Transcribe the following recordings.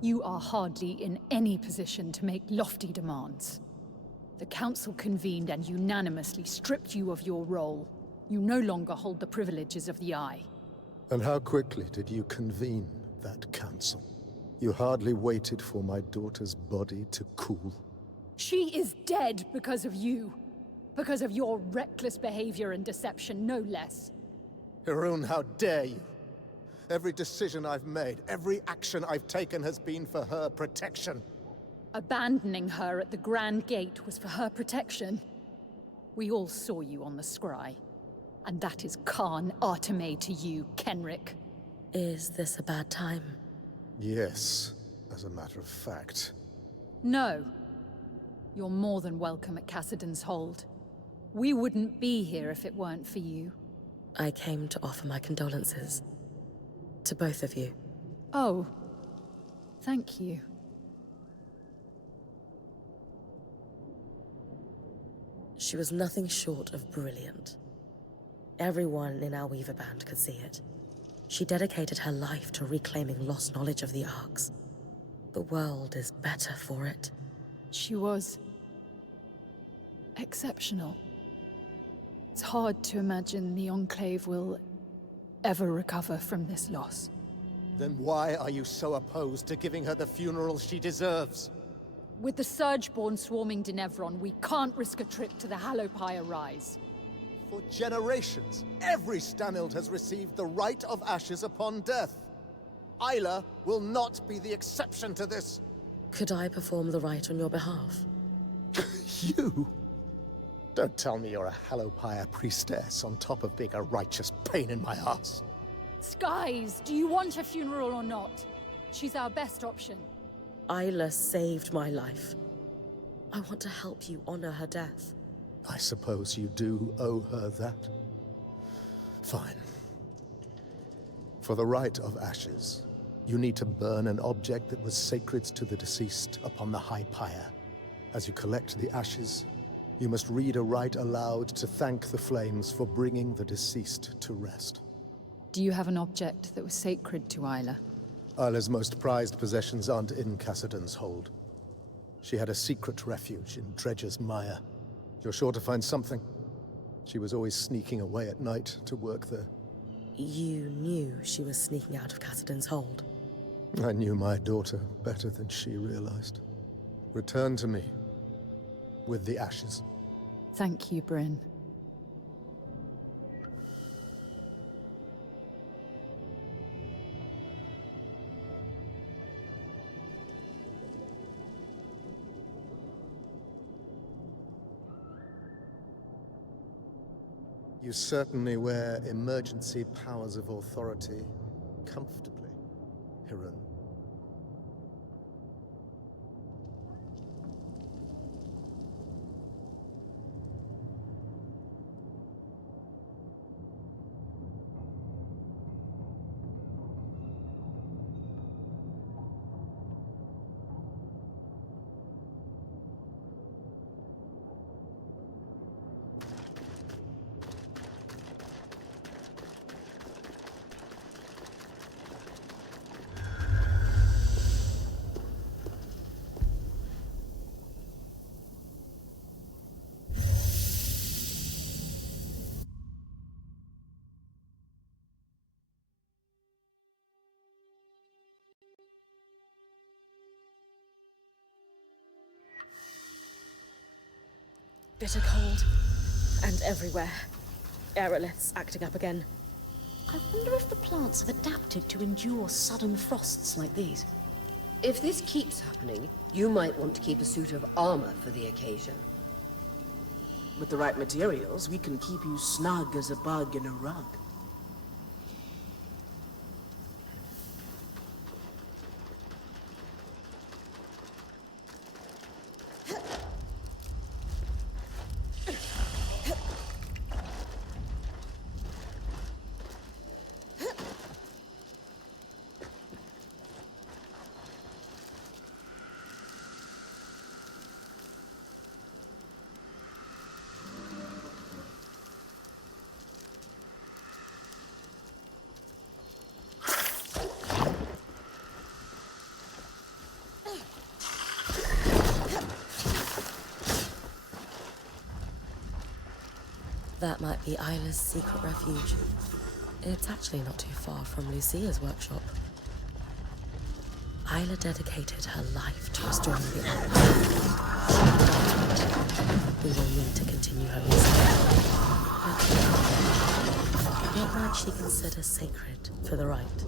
You are hardly in any position to make lofty demands. The Council convened and unanimously stripped you of your role. You no longer hold the privileges of the Eye. And how quickly did you convene that council? You hardly waited for my daughter's body to cool. She is dead because of you. Because of your reckless behavior and deception, no less. Hirun, how dare you? Every decision I've made, every action I've taken has been for her protection. Abandoning her at the Grand Gate was for her protection. We all saw you on the scry. And that is Khan Arteme to you, Kenric. Is this a bad time? Yes, as a matter of fact. No. You're more than welcome at Cassidon's Hold. We wouldn't be here if it weren't for you. I came to offer my condolences. To both of you. Oh. Thank you. She was nothing short of brilliant. Everyone in our Weaver band could see it. She dedicated her life to reclaiming lost knowledge of the Arcs. The world is better for it. She was... exceptional. It's hard to imagine the Enclave will ever recover from this loss. Then why are you so opposed to giving her the funeral she deserves? With the Surgeborn swarming Denevron, we can't risk a trip to the Hallowpire Rise. For generations, every Stanild has received the right of ashes upon death. Isla will not be the exception to this. Could I perform the rite on your behalf? You? Don't tell me you're a Hallowpire priestess on top of being a righteous pain in my ass. Skies, do you want a funeral or not? She's our best option. Isla saved my life. I want to help you honor her death. I suppose you do owe her that. Fine. For the rite of ashes, you need to burn an object that was sacred to the deceased upon the High Pyre. As you collect the ashes, you must read a rite aloud to thank the flames for bringing the deceased to rest. Do you have an object that was sacred to Isla? Isla's most prized possessions aren't in Cassidon's Hold. She had a secret refuge in Dredger's Mire. You're sure to find something. She was always sneaking away at night to work there. You knew she was sneaking out of Cassidon's Hold. I knew my daughter better than she realized. Return to me with the ashes. Thank you, Bryn. You certainly wear emergency powers of authority comfortably, Hirun. Bitter cold. And everywhere. Aeroliths acting up again. I wonder if the plants have adapted to endure sudden frosts like these. If this keeps happening, you might want to keep a suit of armor for the occasion. With the right materials, we can keep you snug as a bug in a rug. That might be Isla's secret refuge. It's actually not too far from Lucia's workshop. Isla dedicated her life to restoring the Ark. We will need to continue her research. But what might she consider sacred for the right?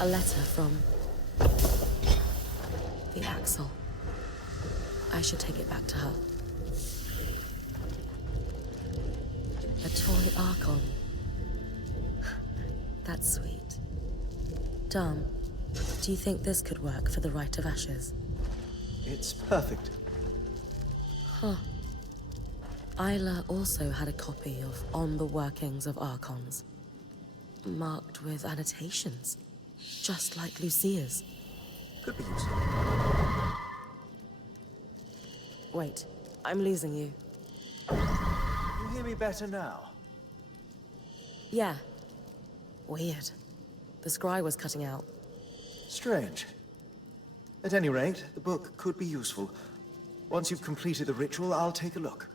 A letter from the Axel. I should take it back to her. A toy Archon. That's sweet. Dom, do you think this could work for the Rite of Ashes? It's perfect. Huh. Isla also had a copy of On the Workings of Archons, marked with annotations, just like Lucia's. Could be useful. Wait, I'm losing you. You hear me better now? Yeah. Weird. The scry was cutting out. Strange. At any rate, the book could be useful. Once you've completed the ritual, I'll take a look.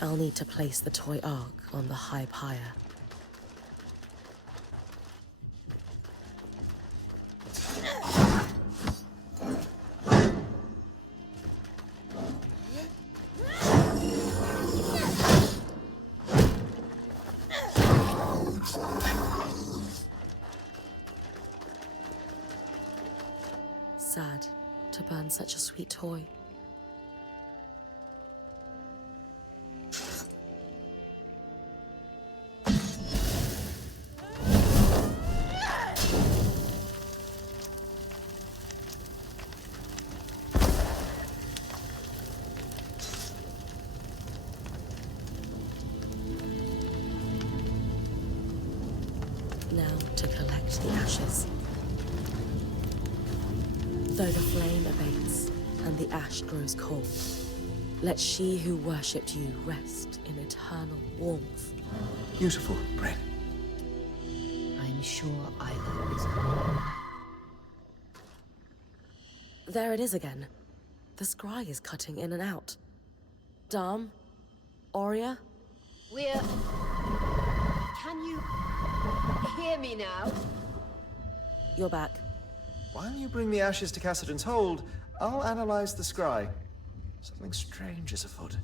I'll need to place the toy Ark on the high pyre. Sad to burn such a sweet toy. Now to collect the ashes. Though the flame abates and the ash grows cold, let she who worshipped you rest in eternal warmth. Beautiful, Bryn. I'm sure Isla is home. There it is again. The scry is cutting in and out. Dom? Aurea? We're... Can you hear me now? You're back. While you bring the ashes to Cassidy's hold, I'll analyze the scry. Something strange is afoot.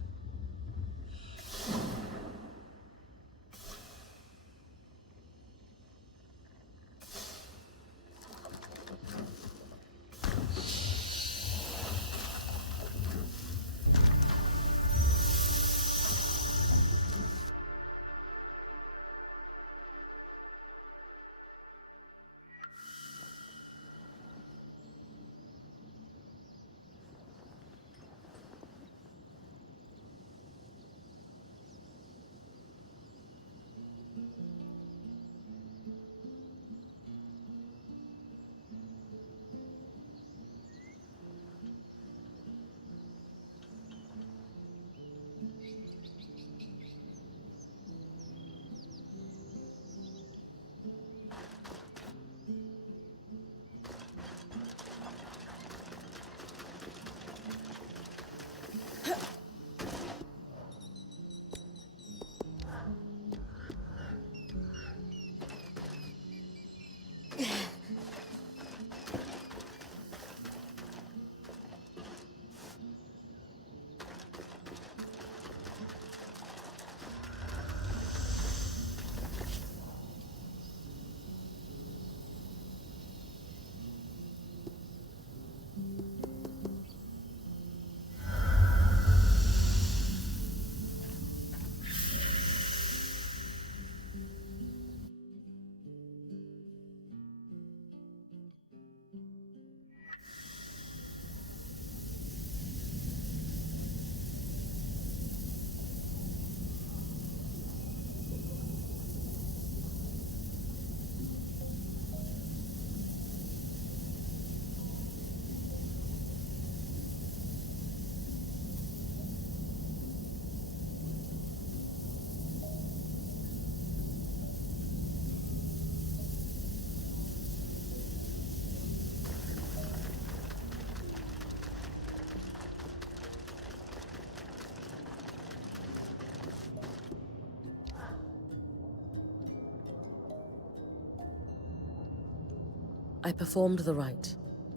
I performed the rite,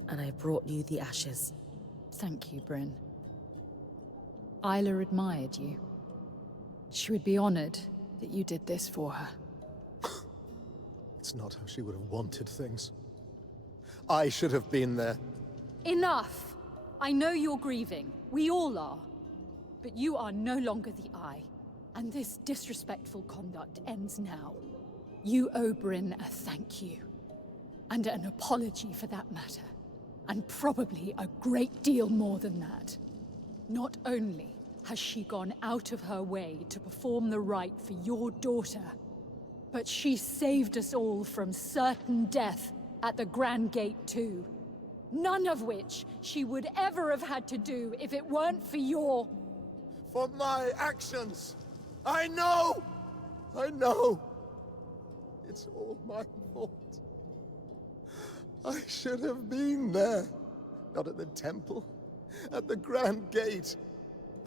and I brought you the ashes. Thank you, Bryn. Isla admired you. She would be honored that you did this for her. It's not how she would have wanted things. I should have been there. Enough! I know you're grieving. We all are. But you are no longer the Eye, and this disrespectful conduct ends now. You owe Bryn a thank you. And an apology for that matter. And probably a great deal more than that. Not only has she gone out of her way to perform the rite for your daughter, but she saved us all from certain death at the Grand Gate too. None of which she would ever have had to do if it weren't for your... For my actions! I know! I know! It's all my fault. I should have been there. Not at the temple. At the Grand Gate.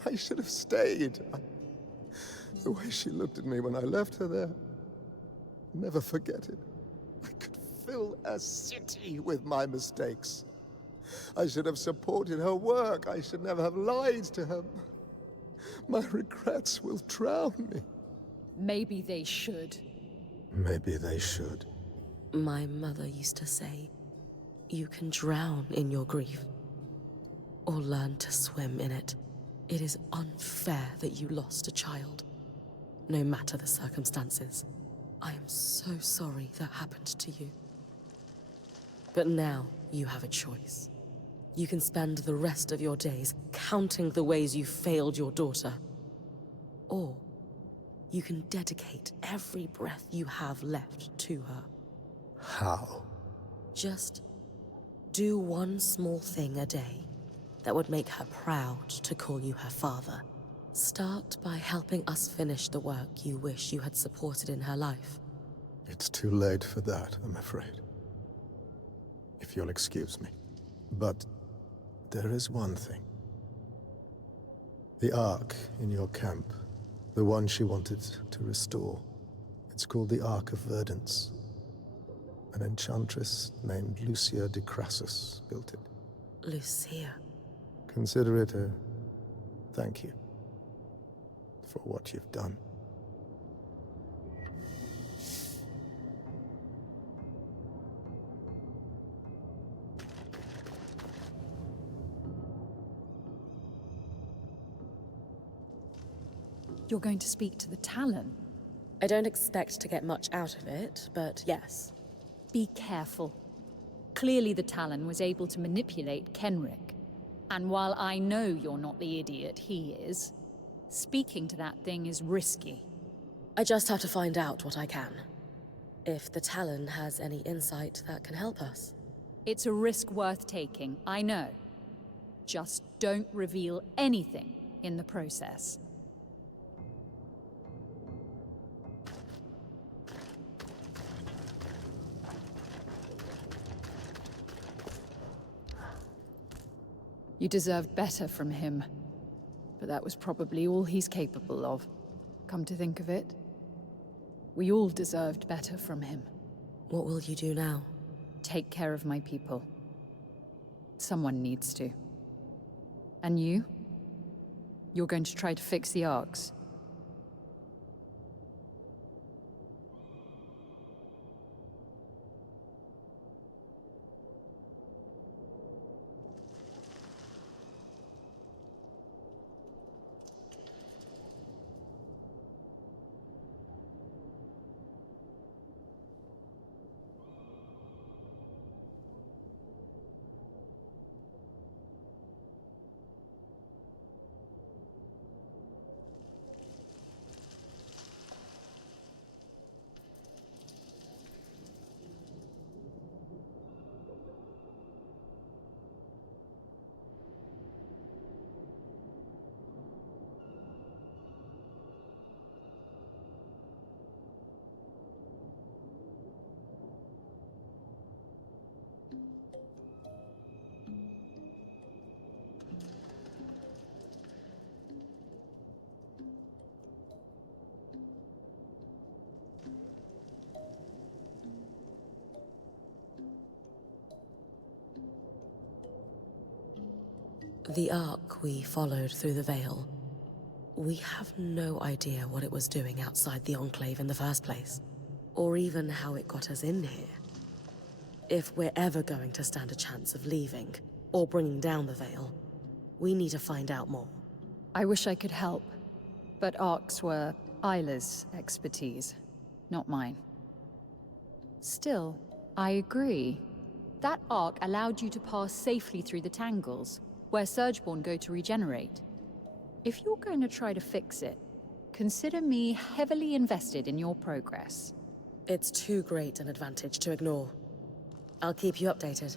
I should have stayed. The way she looked at me when I left her there. I'll never forget it. I could fill a city with my mistakes. I should have supported her work. I should never have lied to her. My regrets will drown me. Maybe they should. Maybe they should. My mother used to say, you can drown in your grief, or learn to swim in it. It is unfair that you lost a child, no matter the circumstances. I am so sorry that happened to you. But now you have a choice. You can spend the rest of your days counting the ways you failed your daughter. Or you can dedicate every breath you have left to her. How? Just do one small thing a day that would make her proud to call you her father. Start by helping us finish the work you wish you had supported in her life. It's too late for that, I'm afraid. If you'll excuse me. But there is one thing. The Ark in your camp The one she wanted to restore. It's called the Ark of Verdance. An enchantress named Lucia de Crassus built it. Lucia. Consider it a thank you for what you've done. You're going to speak to the Talon? I don't expect to get much out of it, but yes. Be careful. Clearly the Talon was able to manipulate Kenrick. And while I know you're not the idiot he is, speaking to that thing is risky. I just have to find out what I can. If the Talon has any insight that can help us. It's a risk worth taking, I know. Just don't reveal anything in the process. You deserved better from him. But that was probably all he's capable of. Come to think of it, we all deserved better from him. What will you do now? Take care of my people. Someone needs to. And you? You're going to try to fix the Arks. The Ark we followed through the Veil. We have no idea what it was doing outside the Enclave in the first place, or even how it got us in here. If we're ever going to stand a chance of leaving, or bringing down the Veil, we need to find out more. I wish I could help, but Arks were Isla's expertise, not mine. Still, I agree. That Ark allowed you to pass safely through the Tangles, where Surgeborn go to regenerate. If you're going to try to fix it, consider me heavily invested in your progress. It's too great an advantage to ignore. I'll keep you updated.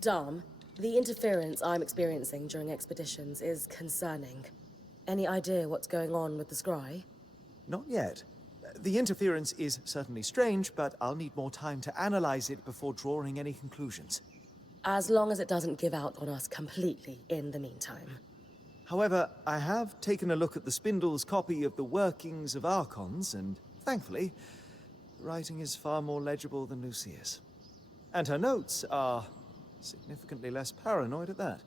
Dom, the interference I'm experiencing during expeditions is concerning. Any idea what's going on with the scry? Not yet. The interference is certainly strange, but I'll need more time to analyze it before drawing any conclusions. As long as it doesn't give out on us completely in the meantime. However, I have taken a look at the Spindle's copy of the workings of Archons, and thankfully, writing is far more legible than Lucia's. And her notes are significantly less paranoid at that.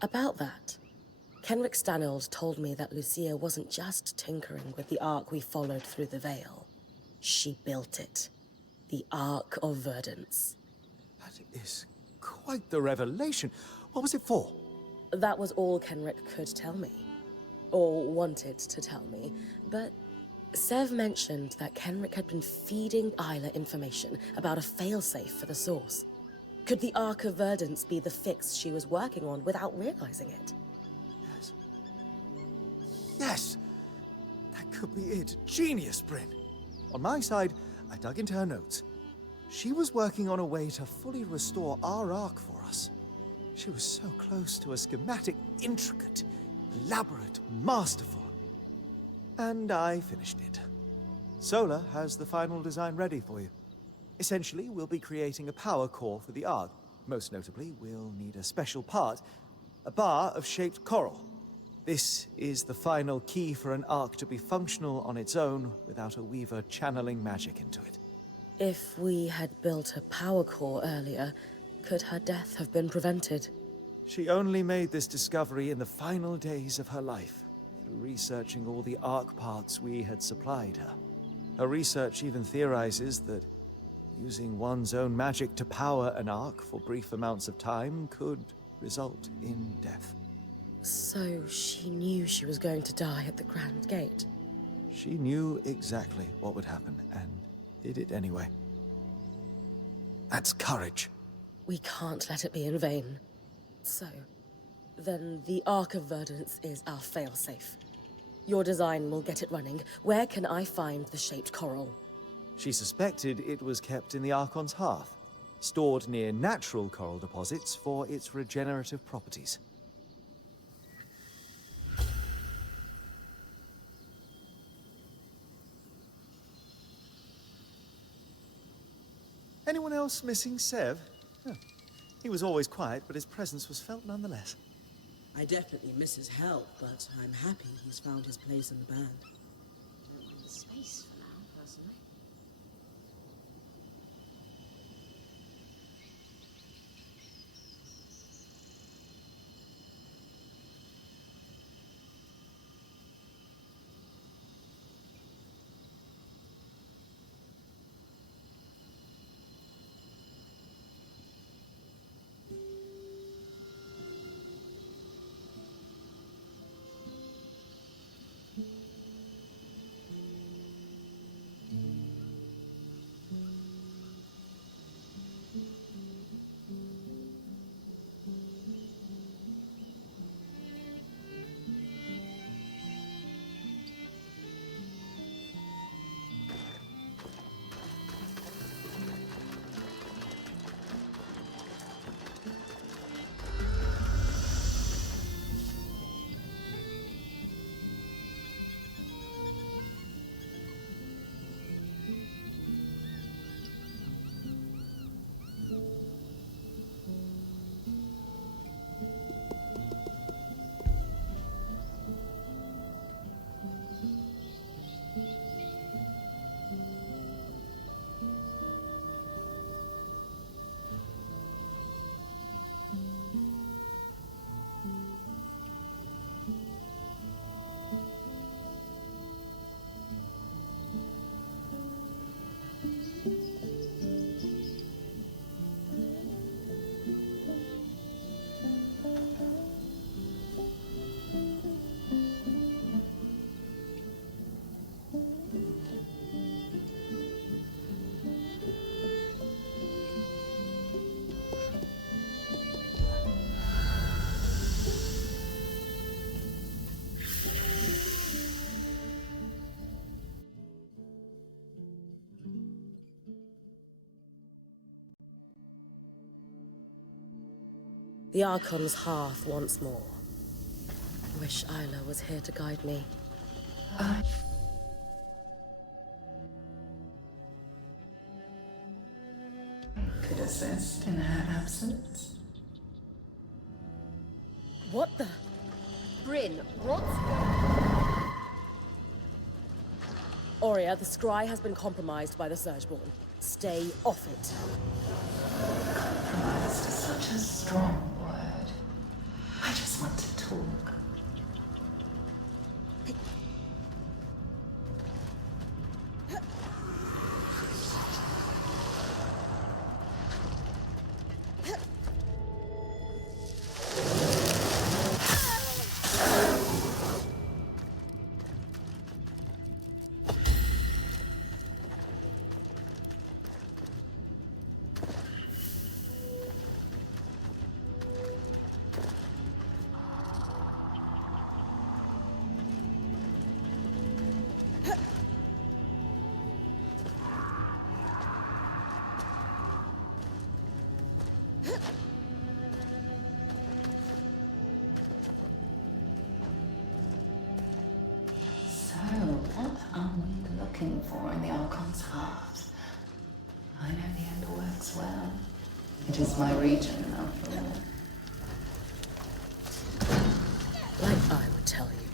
About that, Kenrick Stanold told me that Lucia wasn't just tinkering with the Ark we followed through the Veil. She built it. The Ark of Verdance. That is quite the revelation. What was it for? That was all Kenrick could tell me. Or wanted to tell me. But Sev mentioned that Kenrick had been feeding Isla information about a failsafe for the Source. Could the Ark of Verdance be the fix she was working on without realizing it? Yes. Yes! That could be it. Genius, Bryn. On my side, I dug into her notes. She was working on a way to fully restore our Ark for us. She was so close to a schematic, intricate, elaborate, masterful. And I finished it. Solar has the final design ready for you. Essentially, we'll be creating a power core for the Ark. Most notably, we'll need a special part, a bar of shaped coral. This is the final key for an Ark to be functional on its own without a Weaver channeling magic into it. If we had built a power core earlier, could her death have been prevented? She only made this discovery in the final days of her life, through researching all the Ark parts we had supplied her. Her research even theorizes that using one's own magic to power an Ark for brief amounts of time could result in death. So she knew she was going to die at the Grand Gate? She knew exactly what would happen, and did it anyway. That's courage. We can't let it be in vain. So, then the Ark of Verdance is our failsafe. Your design will get it running. Where can I find the shaped coral? She suspected it was kept in the Archon's hearth, stored near natural coral deposits for its regenerative properties. Anyone else missing Sev? Oh. He was always quiet, but his presence was felt nonetheless. I definitely miss his help, but I'm happy he's found his place in the band. Don't want the space for now, personally. The Archon's hearth once more. Wish Isla was here to guide me. Could assist in her absence. What the? Bryn, what? Aurea, the scry has been compromised by the Surgeborn. Stay off it. Compromised is such a strong word. I just want to talk. looking for in the Archon's heart. I know the Underworks well. It is my region, after all. Like I would tell you.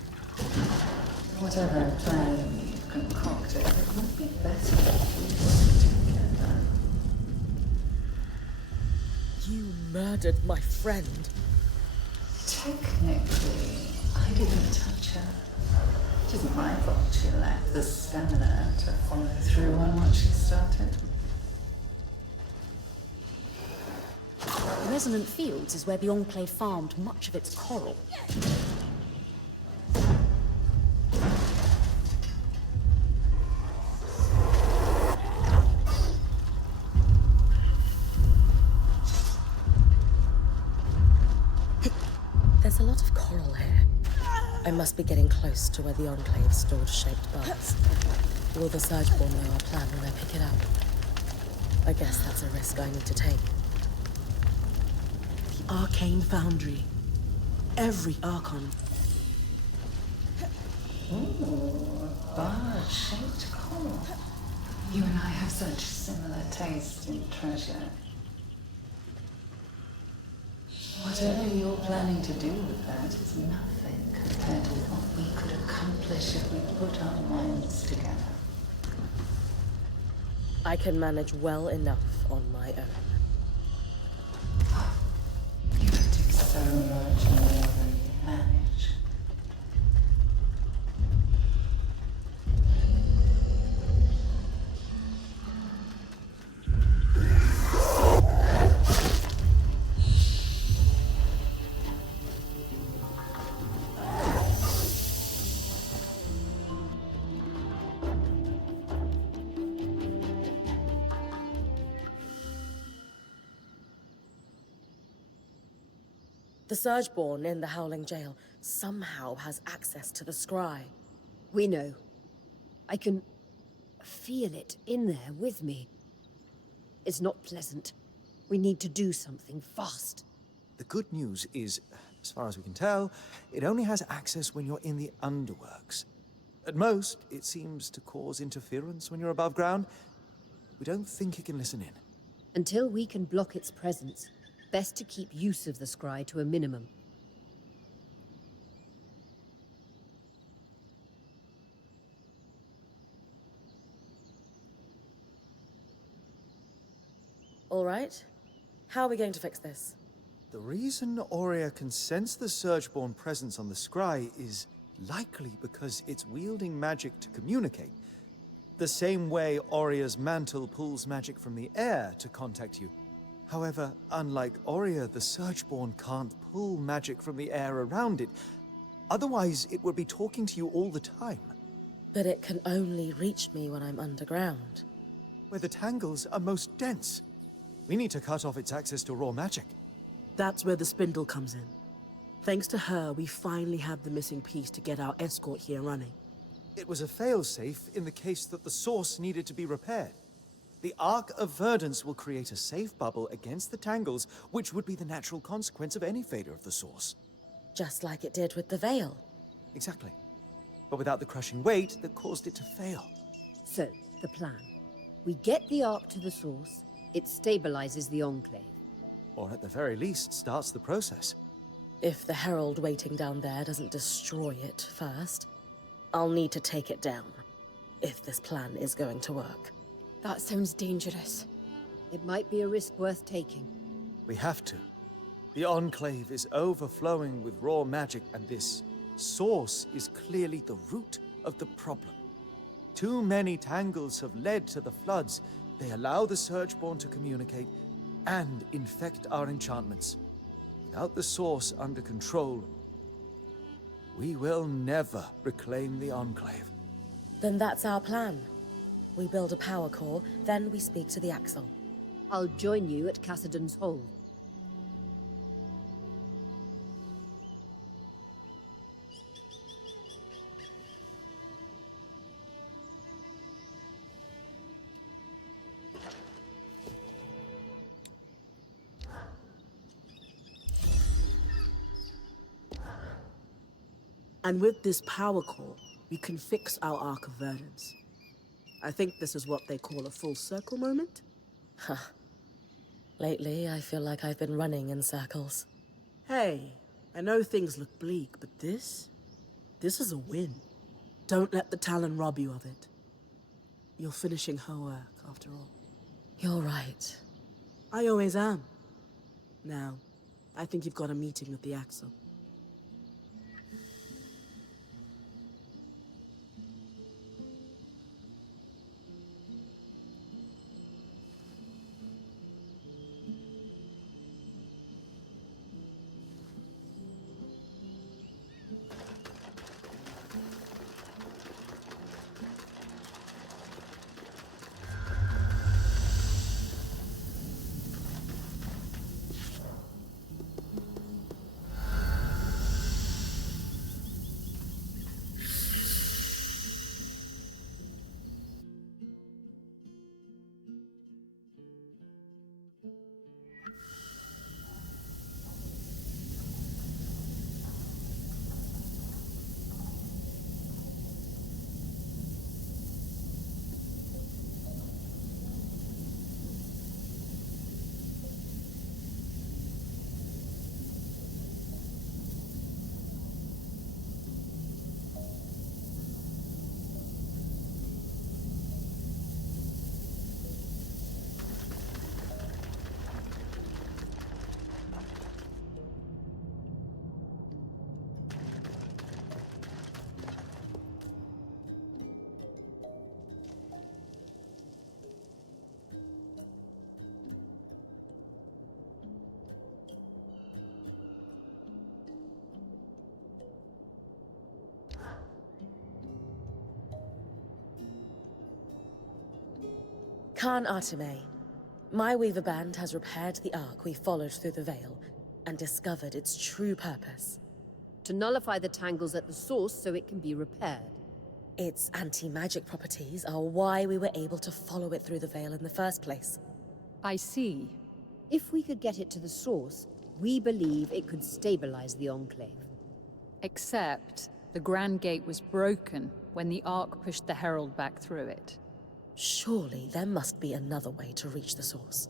Whatever plan you've concocted, it would be better if we worked together. You murdered my friend. Technically, I didn't touch her. It isn't my fault she lacked the stamina to follow through on what she started. The resonant fields is where the Enclave farmed much of its coral. There's a lot of coral here. I must be getting close to where the Enclave stored shaped bugs. Will the Surgeborn know our plan when I pick it up? I guess that's a risk I need to take. The Arcane Foundry. Every Archon. Ooh, a bar-shaped coral. You and I have such similar taste in treasure. Whatever you're planning to do with that is nothing compared to what we could accomplish if we put our minds together. I can manage well enough on my own. You could do so much more than you manage. The Surgeborn in the Howling Jail somehow has access to the scry. We know. I can feel it in there with me. It's not pleasant. We need to do something fast. The good news is, as far as we can tell, it only has access when you're in the Underworks. At most, it seems to cause interference when you're above ground. We don't think it can listen in. Until we can block its presence, best to keep use of the scry to a minimum. All right. How are we going to fix this? The reason Aurea can sense the Surgeborn presence on the scry is likely because it's wielding magic to communicate. The same way Aurea's mantle pulls magic from the air to contact you. However, unlike Aurea, the Surgeborn can't pull magic from the air around it. Otherwise, it would be talking to you all the time. But it can only reach me when I'm underground. Where the tangles are most dense. We need to cut off its access to raw magic. That's where the spindle comes in. Thanks to her, we finally have the missing piece to get our escort here running. It was a failsafe in the case that the source needed to be repaired. The Ark of Verdance will create a safe bubble against the tangles, which would be the natural consequence of any failure of the source. Just like it did with the Veil. Exactly. But without the crushing weight that caused it to fail. So, the plan. We get the Ark to the source, it stabilizes the Enclave. Or at the very least, starts the process. If the Herald waiting down there doesn't destroy it first, I'll need to take it down. If this plan is going to work. That sounds dangerous. It might be a risk worth taking. We have to. The Enclave is overflowing with raw magic, and this source is clearly the root of the problem. Too many tangles have led to the floods. They allow the Surgeborn to communicate and infect our enchantments. Without the source under control, we will never reclaim the Enclave. Then that's our plan. We build a power core, then we speak to the Axle. I'll join you at Cassidon's Hole. And with this power core, we can fix our Ark of Verdance. I think this is what they call a full circle moment. Huh. Lately, I feel like I've been running in circles. Hey, I know things look bleak, but this is a win. Don't let the Talon rob you of it. You're finishing her work, after all. You're right. I always am. Now, I think you've got a meeting with the Axle. Khan Arteme, my Weaver Band has repaired the Ark we followed through the Veil and discovered its true purpose. To nullify the tangles at the source so it can be repaired. Its anti-magic properties are why we were able to follow it through the Veil in the first place. I see. If we could get it to the source, we believe it could stabilize the Enclave. Except the Grand Gate was broken when the Ark pushed the Herald back through it. Surely there must be another way to reach the source.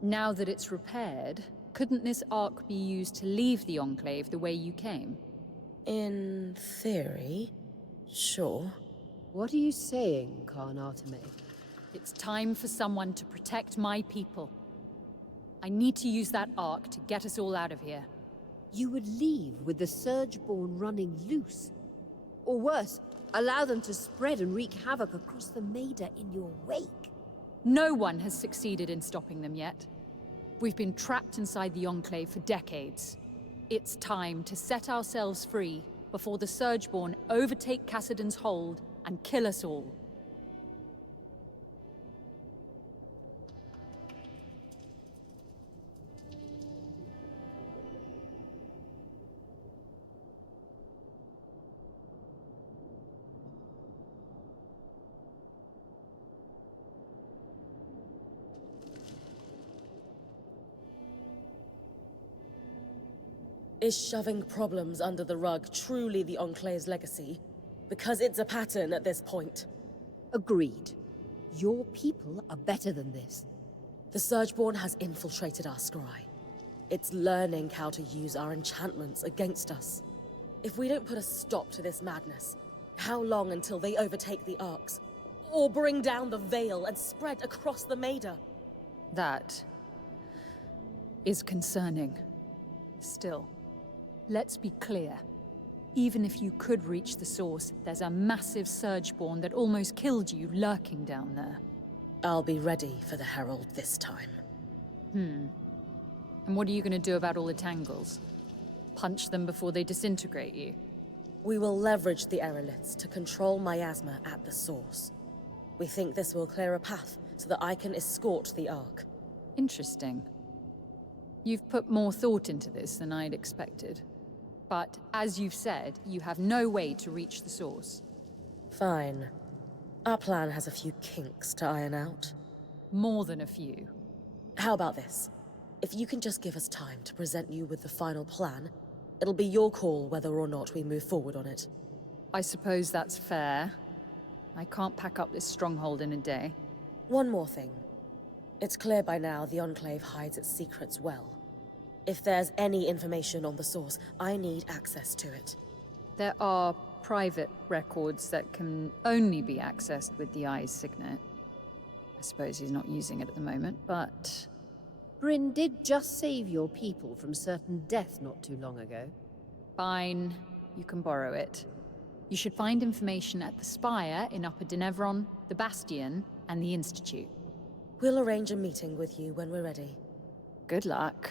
Now that it's repaired, couldn't this Ark be used to leave the Enclave the way you came? In theory, sure. What are you saying, Khan Arteme? It's time for someone to protect my people. I need to use that Ark to get us all out of here. You would leave with the Surgeborn running loose? Or worse, allow them to spread and wreak havoc across the Maida in your wake? No one has succeeded in stopping them yet. We've been trapped inside the Enclave for decades. It's time to set ourselves free before the Surgeborn overtake Cassidon's hold and kill us all. Is shoving problems under the rug truly the Enclave's legacy? Because it's a pattern at this point. Agreed. Your people are better than this. The Surgeborn has infiltrated our scry. It's learning how to use our enchantments against us. If we don't put a stop to this madness, how long until they overtake the Arks? Or bring down the Veil and spread across the Maida? That is concerning. Still, let's be clear. Even if you could reach the source, there's a massive Surgeborn that almost killed you lurking down there. I'll be ready for the Herald this time. And what are you going to do about all the tangles? Punch them before they disintegrate you? We will leverage the Aeroliths to control miasma at the source. We think this will clear a path so that I can escort the Ark. Interesting. You've put more thought into this than I'd expected. But, as you've said, you have no way to reach the source. Fine. Our plan has a few kinks to iron out. More than a few. How about this? If you can just give us time to present you with the final plan, it'll be your call whether or not we move forward on it. I suppose that's fair. I can't pack up this stronghold in a day. One more thing. It's clear by now the Enclave hides its secrets well. If there's any information on the source, I need access to it. There are private records that can only be accessed with the Eye's signet. I suppose he's not using it at the moment, but... Bryn did just save your people from certain death not too long ago. Fine. You can borrow it. You should find information at the Spire in Upper Denevron, the Bastion, and the Institute. We'll arrange a meeting with you when we're ready. Good luck.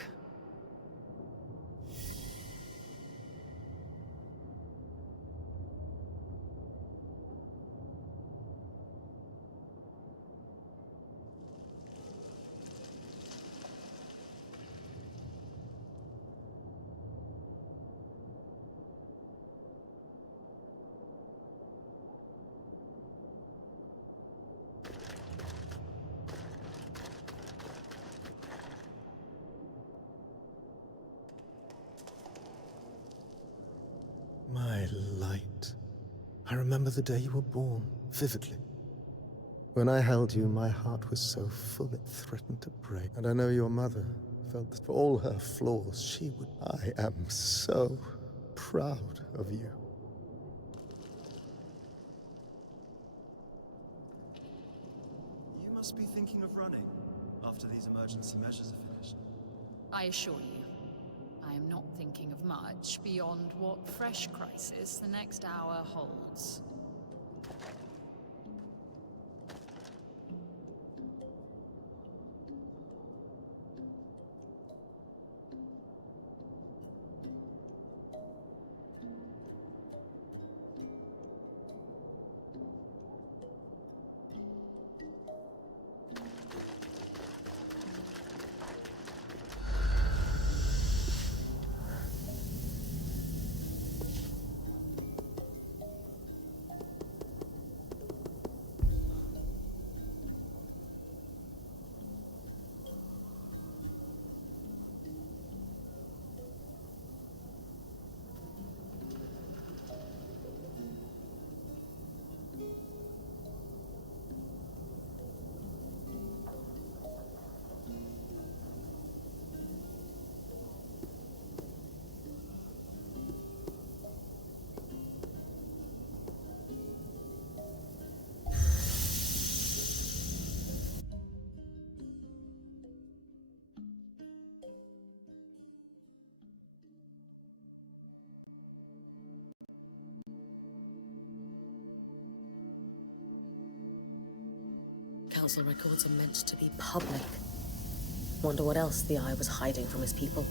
My light. I remember the day you were born, vividly. When I held you, my heart was so full it threatened to break. And I know your mother felt that for all her flaws, she would... I am so proud of you. You must be thinking of running after these emergency measures are finished. I assure you, I am not thinking of much beyond what fresh crisis the next hour holds. Council records are meant to be public. Wonder what else the Eye was hiding from his people.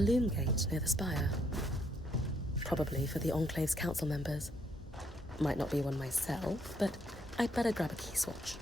A loom gate near the spire. Probably for the Enclave's council members. Might not be one myself, but I'd better grab a key swatch.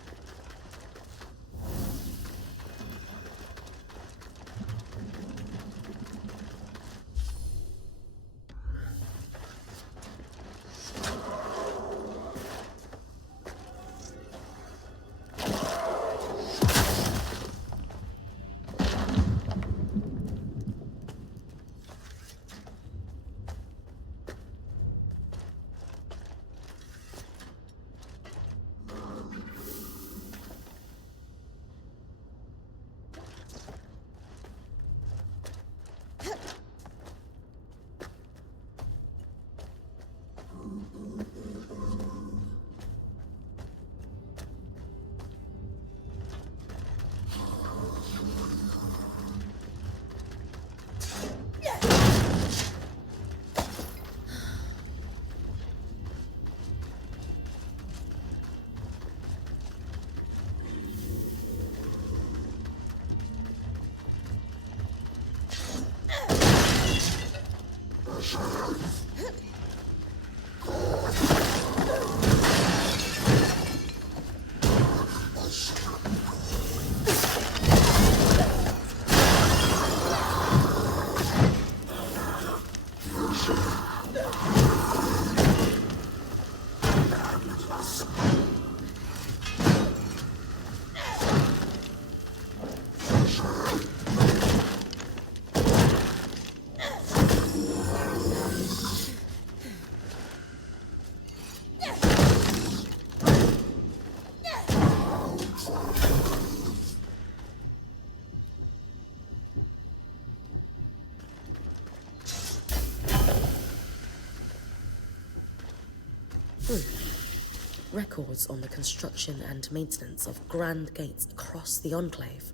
Records on the construction and maintenance of grand gates across the Enclave.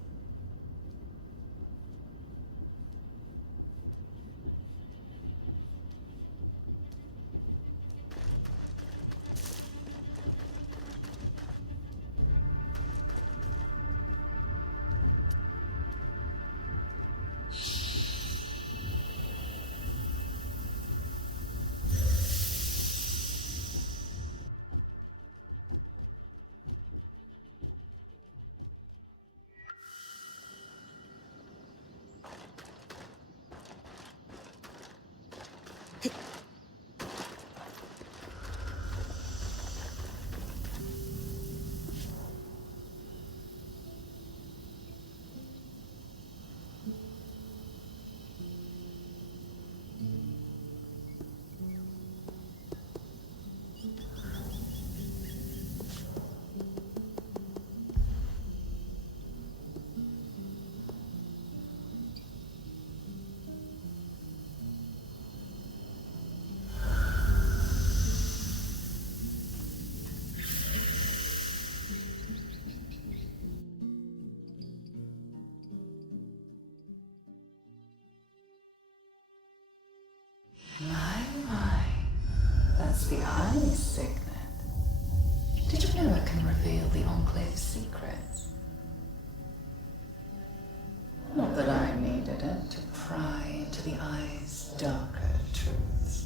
My. That's the eye signet. Did you know it can reveal the Enclave's secrets? Not that I needed it to pry into the eye's darker truths.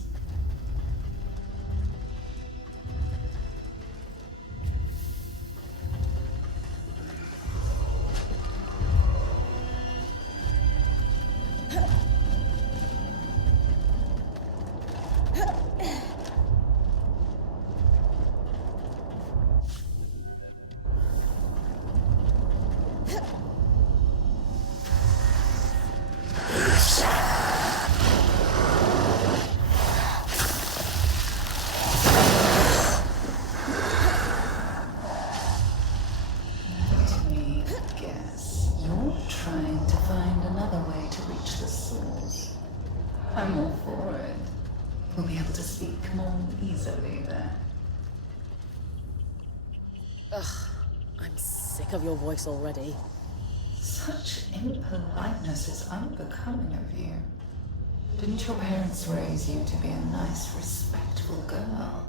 I'm all for it. We'll be able to speak more easily there. Ugh, I'm sick of your voice already. Such impoliteness is unbecoming of you. Didn't your parents raise you to be a nice, respectful girl?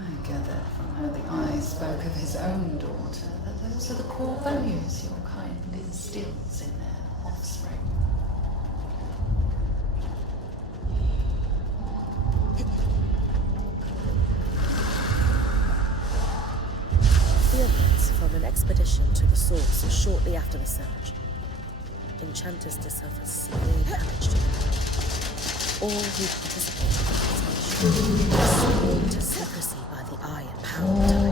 I gathered from how the eyes spoke of his own daughter, that those are the core values your kind instills in their offspring. The events from an expedition to the source shortly after the surge. Enchanters discovered severe damage to them. All who participated in the expedition were sworn to secrecy by the Eye and Pound Time.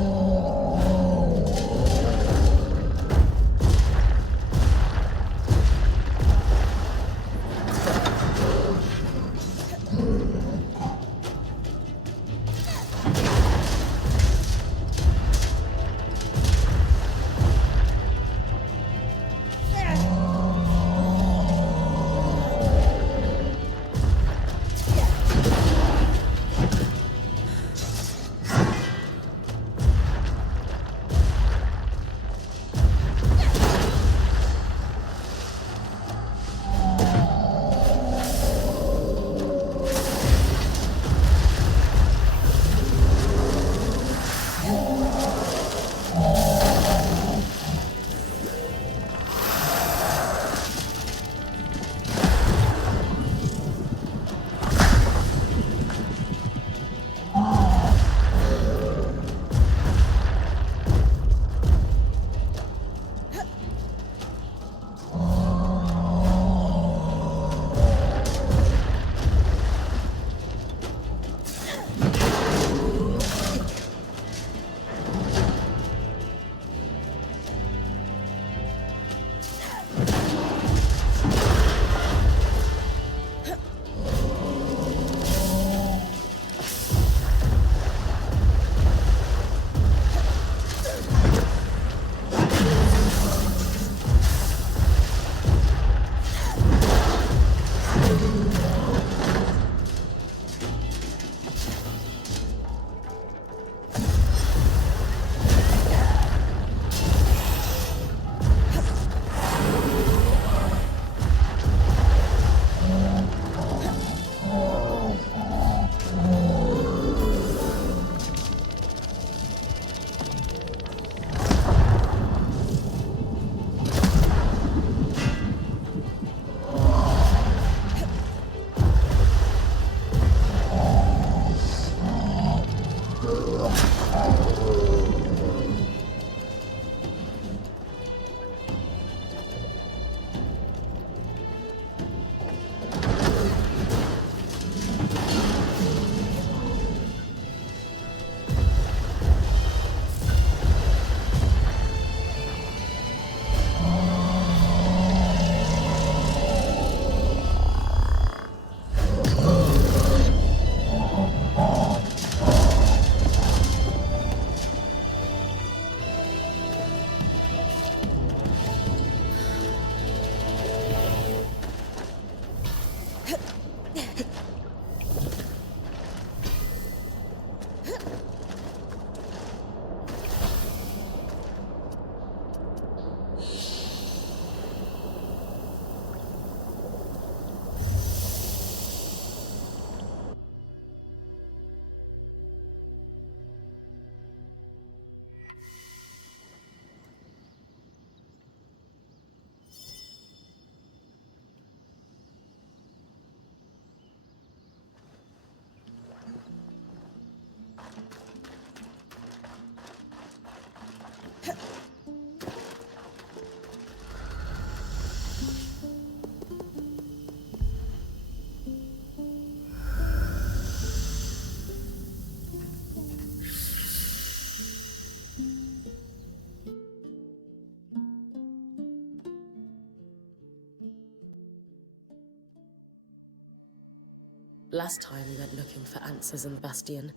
Last time we went looking for answers in the Bastion.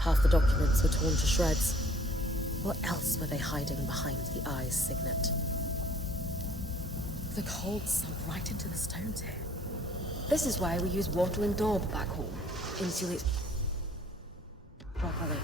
Half the documents were torn to shreds. What else were they hiding behind the Eye's signet? The cold sunk right into the stones here. This is why we use wattle and daub back home. Insulate properly.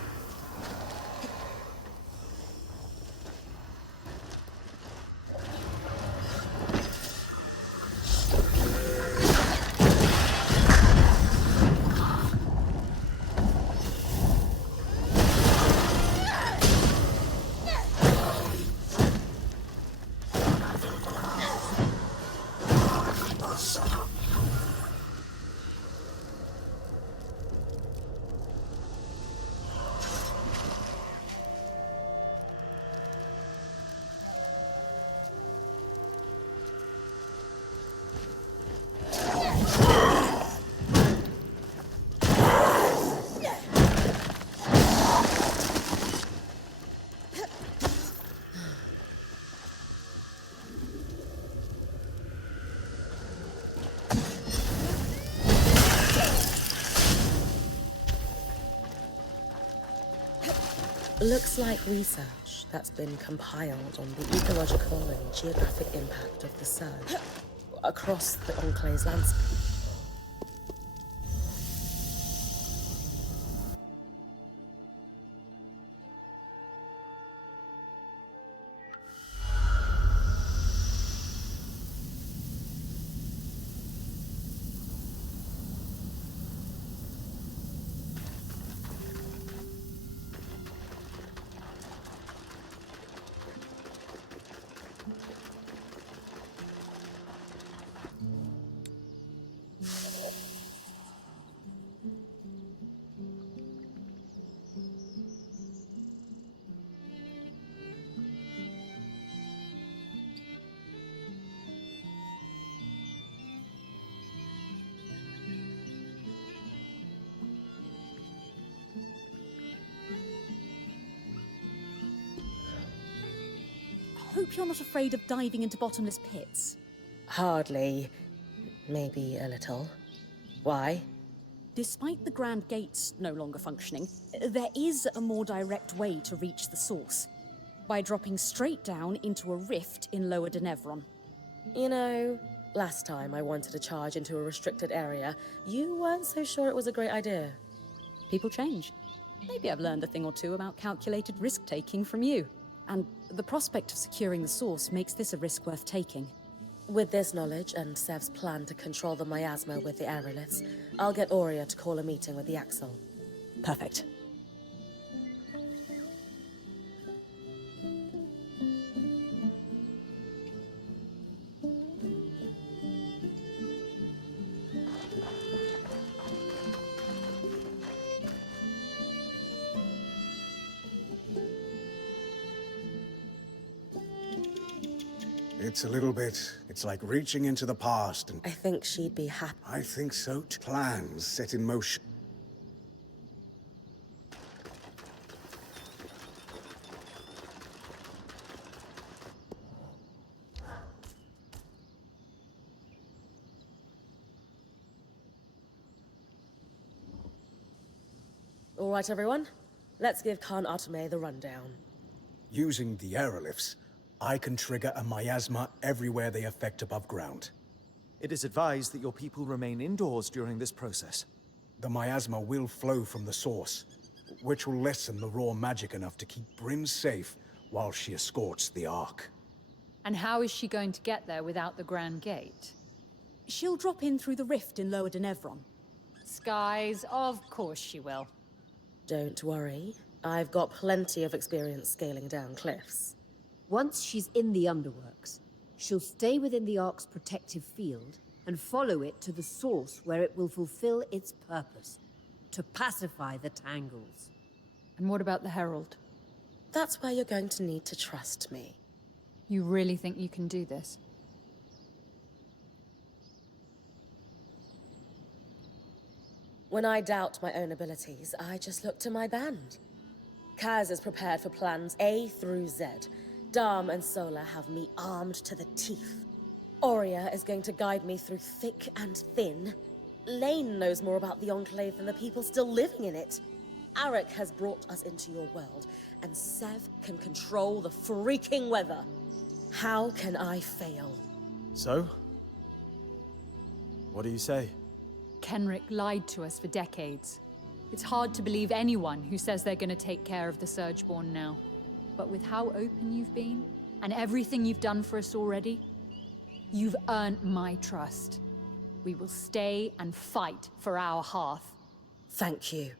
Looks like research that's been compiled on the ecological and geographic impact of the surge across the Enclave's landscape. Hope you're not afraid of diving into bottomless pits. Hardly. Maybe a little. Why? Despite the Grand Gates no longer functioning, there is a more direct way to reach the source. By dropping straight down into a rift in Lower Denevron. You know, last time I wanted to charge into a restricted area, you weren't so sure it was a great idea. People change. Maybe I've learned a thing or two about calculated risk-taking from you. And the prospect of securing the source makes this a risk worth taking. With this knowledge and Sev's plan to control the miasma with the aeroliths, I'll get Aurea to call a meeting with the Axel. Perfect. It's a little bit... It's like reaching into the past and... I think she'd be happy. I think so. Plans set in motion. All right, everyone. Let's give Khan Atame the rundown. Using the aerolifts, I can trigger a miasma everywhere they affect above ground. It is advised that your people remain indoors during this process. The miasma will flow from the source, which will lessen the raw magic enough to keep Bryn safe while she escorts the Ark. And how is she going to get there without the Grand Gate? She'll drop in through the rift in Lower Denevron. Skies, of course she will. Don't worry. I've got plenty of experience scaling down cliffs. Once she's in the underworks, she'll stay within the Ark's protective field and follow it to the source where it will fulfill its purpose, to pacify the Tangles. And what about the Herald? That's where you're going to need to trust me. You really think you can do this? When I doubt my own abilities, I just look to my band. Kaz is prepared for plans A through Z. Dam and Sola have me armed to the teeth. Aurea is going to guide me through thick and thin. Lane knows more about the Enclave than the people still living in it. Arik has brought us into your world, and Sev can control the freaking weather. How can I fail? So? What do you say? Kenrick lied to us for decades. It's hard to believe anyone who says they're gonna take care of the Surgeborn now. But with how open you've been, and everything you've done for us already, you've earned my trust. We will stay and fight for our hearth. Thank you.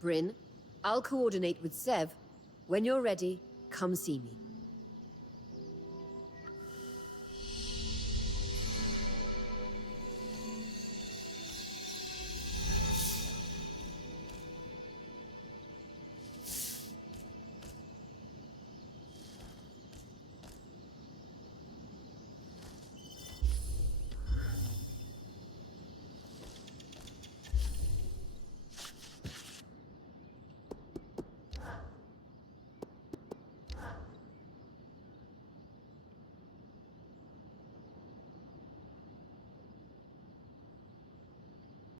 Bryn, I'll coordinate with Sev. When you're ready, come see me.